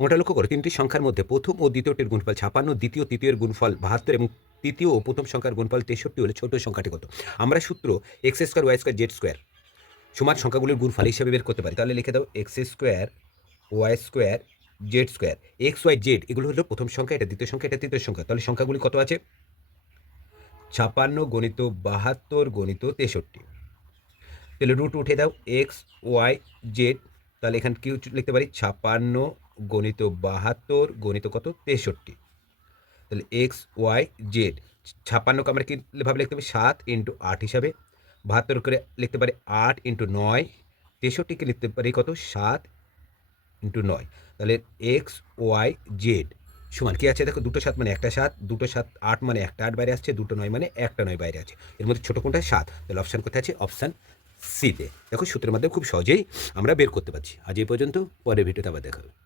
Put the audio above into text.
ওটা লক্ষ্য করো, তিনটি সংখ্যার মধ্যে প্রথম ও দ্বিতীয়টির গুণফল 56, দ্বিতীয় তৃতীয়ের গুণফল 72 এবং তৃতীয় ও প্রথম সংখ্যার গুণফল 63 হলে ছোট সংখ্যাটি কত? আমরা সূত্র x square y square z square সমান সংখ্যাগুলির গুণফল হিসাবে বের করতে পারি। তাহলে লিখে দাও x square y square z square, x y z এগুলো হলো প্রথম সংখ্যা, এটা দ্বিতীয় সংখ্যা, এটা তৃতীয় সংখ্যা। তাহলে সংখ্যাগুলি কত আছে? 56 গণিত 72 গণিত 63। তাহলে রুট উঠে দাও এক্স ওয়াই জেড, তাহলে এখানে কি লিখতে পারি? 56 গণিত 72 গণিত কত? 63। তাহলে এক্স ওয়াই জেড 56কে আমরা কীভাবে লিখতে পারি? 7 ইন্টু 8 হিসাবে, 72 করে লিখতে পারি 8 ইন্টু 9, 63কে লিখতে পারি কত? 7 ইন্টু 9। তাহলে এক্স ওয়াই জেড সমান কি আছে দেখো? দুটো 7 মানে একটা 7, দুটো 7 8 মানে একটা 8 বাইরে আসছে, দুটো 9 মানে একটা 9 বাইরে আছে। এর মধ্যে ছোটো কোনটা? 7। তাহলে অপশান কোথায় আছে? অপশান সিতে। দেখো সূত্রের মাধ্যমে খুব সহজেই আমরা বের করতে পারছি। আজ এই পর্যন্ত, পরের ভিডিওতে আবার দেখা হবে।